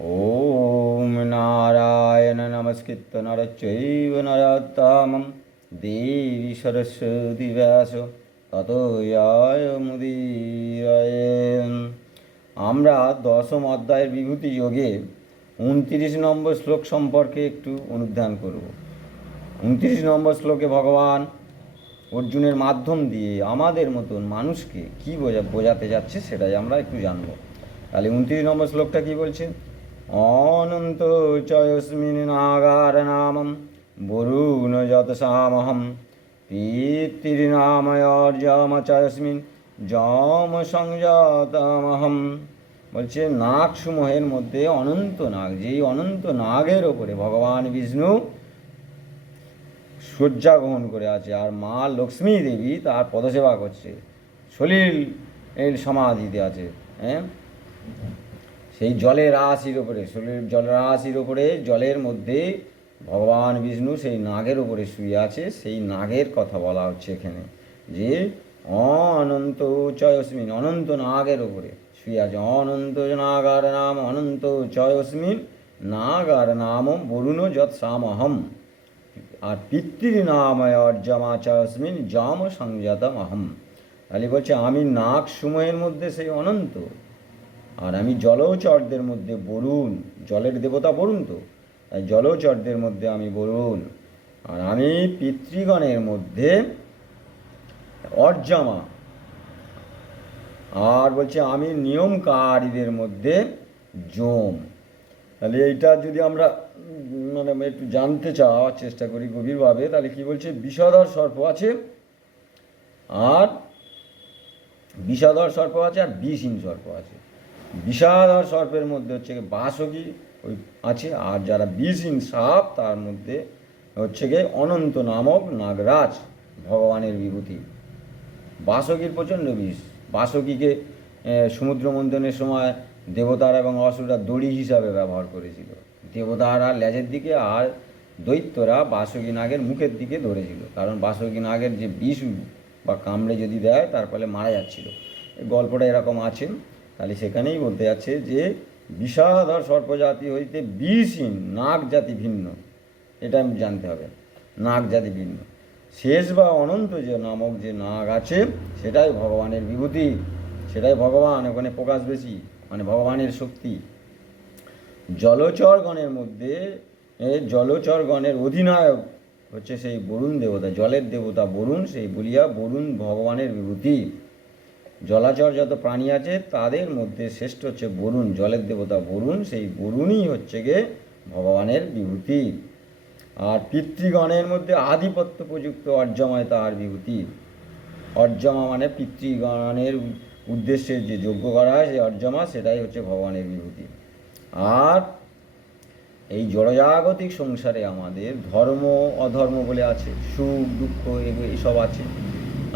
ॐ नारायण नमस्कृत्य नरचैव नरोत्तमं देवी सरस्वती व्यास ततो मुदीरये। আমরা দশম অধ্যায়ের বিভূতি যোগে 29 নম্বর শ্লোক সম্পর্কে একটু অনুধ্যান করব। 29 নম্বর শ্লোকে ভগবান অর্জুনের মাধ্যম দিয়ে আমাদের মতন মানুষকে কী বোঝাতে যাচ্ছে সেটাই আমরা একটু জানব। তাহলে 29 নম্বর শ্লোকটা কি বলছে? অনন্ত চয়স্মিন নাগার নামম বরুণ যতসামহম প্রীতির্নাময়র্যম চয়স্মিন যম সংজাতমহম। বলছে নাগ সমূহের মধ্যে অনন্ত নাগ, যেই অনন্ত নাগের ওপরে ভগবান বিষ্ণু শয্যা গ্রহণ করে আছে, আর মা লক্ষ্মী দেবী তার পদসেবা করছে, সলিল এর সমাধিতে আছে। হ্যাঁ, সেই জলের রাশির ওপরে, সলিল জলরাশির ওপরে, জলের মধ্যে ভগবান বিষ্ণু সেই নাগের ওপরে শুয়ে আছে। সেই নাগের কথা বলা হচ্ছে এখানে, যে অনন্ত চয়স্মিন, অনন্ত নাগের ওপরে শুয়ে আছে। অনন্ত নাগার নাম অনন্ত চয়স্মিন নাগার নাম বরুণ যৎ সামহম, আর পিতৃ নাময় অর্জমা চয়স্মিন যম সংজাতম অহম। তাহলে বলছে আমি নাগ সমূহের মধ্যে সেই অনন্ত, আর আমি জলচরদের মধ্যে বরুণ, জলের দেবতা বরুণ, তো তাই জলচরদের মধ্যে আমি বরুণ, আর আমি পিতৃগণের মধ্যে অর্জমা, আর বলছে আমি নিয়মকারীদের মধ্যে যম। তাহলে এইটা যদি আমরা মানে একটু জানতে চাওয়ার চেষ্টা করি গভীরভাবে, তাহলে কি বলছে? বিষধর সর্প আছে, আর বিষধর সর্প আছে, আর বিষহীন সর্প আছে। বিষধর সর্পের মধ্যে হচ্ছে বাসকি ওই আছে, আর যারা বিষহীন সাপ তার মধ্যে হচ্ছে গিয়ে অনন্ত নামক নাগরাজ ভগবানের বিভূতি। বাসকির প্রচণ্ড বিষ। বাসকিকে সমুদ্র মন্থনের সময় দেবতারা এবং অসুররা দড়ি হিসাবে ব্যবহার করেছিল। দেবতারা লেজের দিকে, আর দৈত্যরা বাসকি নাগের মুখের দিকে ধরেছিল, কারণ বাসকি নাগের যে বিষ বা কামড়ে যদি দেয় তার ফলে মারা যাচ্ছিল। গল্পটা এরকম আছে। তাহলে সেখানেই বলতে যাচ্ছে যে বিষাধর সর্পজাতি হইতে বিষহীন নাগ জাতি ভিন্ন, এটা আমি জানতে হবে। নাগ জাতি ভিন্ন, শেষ বা অনন্ত যে নামক যে নাগ আছে সেটাই ভগবানের বিভূতি, সেটাই ভগবান, ওখানে প্রকাশ বেশি, মানে ভগবানের শক্তি। জলচরগণের মধ্যে জলচরগণের অধিনায়ক হচ্ছে সেই বরুণ দেবতা, জলের দেবতা বরুণ, সেই বলিয়া বরুণ ভগবানের বিভূতি। জলাচর যত প্রাণী আছে তাদের মধ্যে শ্রেষ্ঠ হচ্ছে বরুণ, জলের দেবতা বরুণ, সেই বরুণই হচ্ছে গিয়ে ভগবানের বিভূতি। আর পিতৃগণের মধ্যে আধিপত্য প্রযুক্ত অর্জমায় তাহার বিভূতি। অর্জমা মানে পিতৃগণের উদ্দেশ্যে যে যজ্ঞ করা হয় সেই অর্জমা, সেটাই হচ্ছে ভগবানের বিভূতি। আর এই জড়জাগতিক সংসারে আমাদের ধর্ম অধর্ম বলে আছে, সুখ দুঃখ এসব আছে।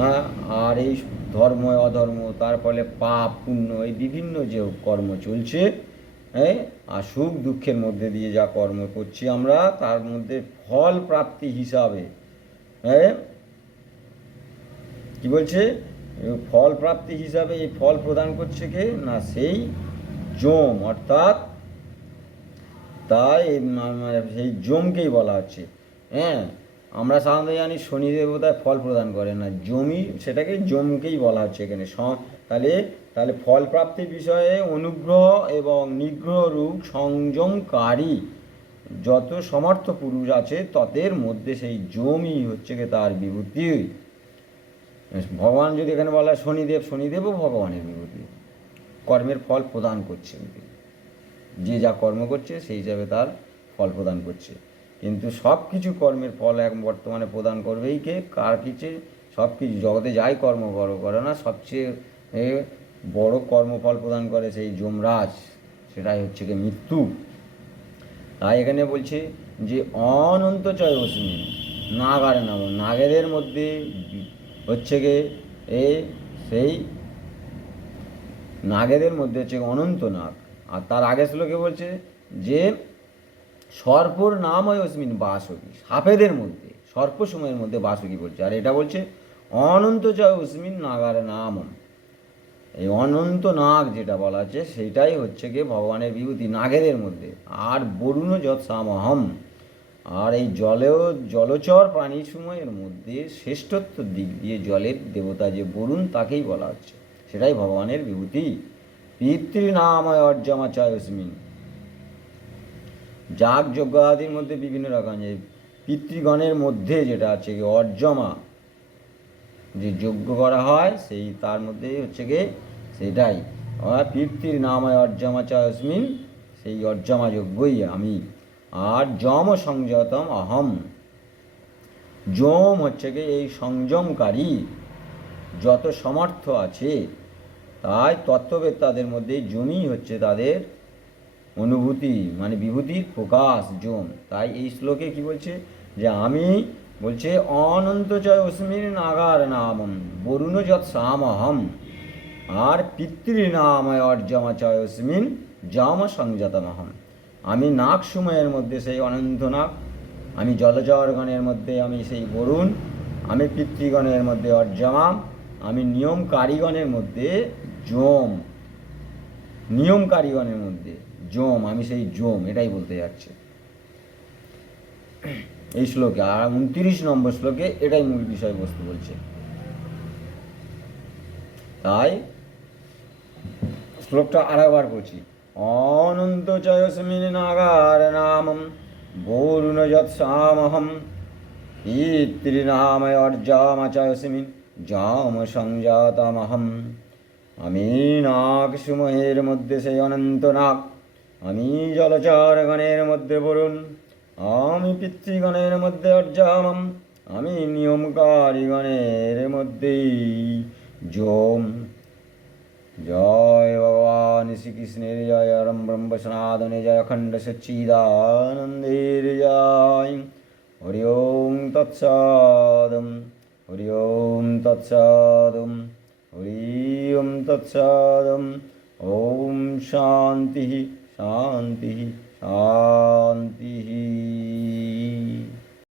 হ্যাঁ, আর এই ধর্ম অধর্ম, তার ফলে পাপ পুণ্য, এই বিভিন্ন যে কর্ম চলছে, হ্যাঁ, আর সুখ দুঃখের মধ্যে দিয়ে যা কর্ম করছি আমরা, তার মধ্যে ফল প্রাপ্তি হিসাবে, হ্যাঁ, কি বলছে? ফল প্রাপ্তি হিসাবে এই ফল প্রদান করছে কে না? সেই যম, অর্থাৎ তাই সেই যমকেই বলা হচ্ছে। হ্যাঁ, আমরা সাধারণত জানি শনি দেবতায় ফল প্রদান করে না, জমি, সেটাকে যমকেই বলা হচ্ছে এখানে। তাহলে তাহলে ফল প্রাপ্তির বিষয়ে অনুগ্রহ এবং নিগ্রহ রূপ সংযমকারী যত সমর্থ পুরুষ আছে তাদের মধ্যে সেই যমই হচ্ছে গিয়ে তার বিভূতি। ভগবান যদি এখানে বলা হয় শনিদেব, শনিদেবও ভগবানের বিভূতি, কর্মের ফল প্রদান করছে। যে যা কর্ম করছে সেই হিসাবে তার ফল প্রদান করছে। কিন্তু সব কিছু কর্মের ফল এখন বর্তমানে প্রদান করবেই কে? কার কিছু? সব কিছু জগতে যাই কর্ম করে না, সবচেয়ে বড় কর্মফল প্রদান করে সেই যমরাজ, সেটাই হচ্ছে কি মৃত্যু। তাই এখানে বলছে যে অনন্ত চয় অস্মিন নাগার নাম, নাগেদের মধ্যে হচ্ছে গে সেই নাগেদের মধ্যে হচ্ছে অনন্ত নাগ। আর তার আগে শ্লোকে বলছে যে সর্পর নাম হয় অস্মিন বাসকি, সাপেদের মধ্যে, সর্প সময়ের মধ্যে বাসকি বলছে। আর এটা বলছে অনন্ত চয় অস্মিন নাগার নাম, এই অনন্ত নাগ যেটা বলা আছে সেইটাই হচ্ছে গিয়ে ভগবানের বিভূতি নাগেদের মধ্যে। আর বরুণ যৎ সামহম, আর এই জলচর প্রাণীসমূহের মধ্যে শ্রেষ্ঠত্বর দিক দিয়ে জলের দেবতা যে বরুণ তাকেই বলা হচ্ছে, সেটাই ভগবানের বিভূতি। পিতৃনাময় অর্যমাচায়স্মিন, যাগ যজ্ঞ আদির মধ্যে বিভিন্ন রকম যে পিতৃগণের মধ্যে যেটা আছে কি অর্যমা, যে যজ্ঞ করা হয় সেই তার মধ্যেই হচ্ছে গিয়ে সেটাই পিতৃর নাময় অর্যমাচায়স্মিন, সেই অর্যমা যজ্ঞই আমি। আর যম সংযতম অহম, যম হচ্ছে গিয়ে এই সংযমকারী যত সমর্থ আছে, তাই তত্ত্ববেত্তাদের মধ্যে যমই হচ্ছে তাদের অনুভূতি মানে বিভূতির প্রকাশ যম। তাই এই শ্লোকে কি বলছে যে আমি বলছে অনন্তচয় অস্মিন নাগার নামম বরুণ যৎ সামহম, আর পিতৃনাময় অর্যমাচয় অস্মিন যম সংযতমহম, আমি নাগ সময়ের মধ্যে সেই অনন্ত নাগ, আমি জলচরগণের মধ্যে আমি সেই বরুণ, আমি পিতৃগণের মধ্যে অর্যমা, আমি নিয়ম কারিগণের মধ্যে যম, নিয়ম কারিগণের মধ্যে যম, আমি সেই যম, এটাই বলতে যাচ্ছে এই শ্লোকে। আর 29 নম্বর শ্লোকে এটাই মূল বিষয়বস্তু বলছে। তাই শ্লোকটা আরেকবার বলছি, অনন্ত চয়স্মিন নাগার নামম বরুণ যৎসামহম পিতৃনাময় অর্যামাচয়স্মিন জাম সংজাতমহম, আমি নাগ সমূহের মধ্যে সেই অনন্ত নাগ, আমি জলচরগণের মধ্যে বরুণ, আমি পিতৃগণের মধ্যে অর্যামম, আমি নিয়মকারীগণের মধ্যেই যম। জয় ভগবান শ্রীকৃষ্ণের জয়, অরম ব্রহ্ম সনাতনে জয়, অখণ্ড সচ্চিদানন্দের জয়। হরি ওম তৎসাদম, হরি ওম তৎসাদম, হরি ওম তৎসাদম। ওম শান্তি শান্তি শান্তি।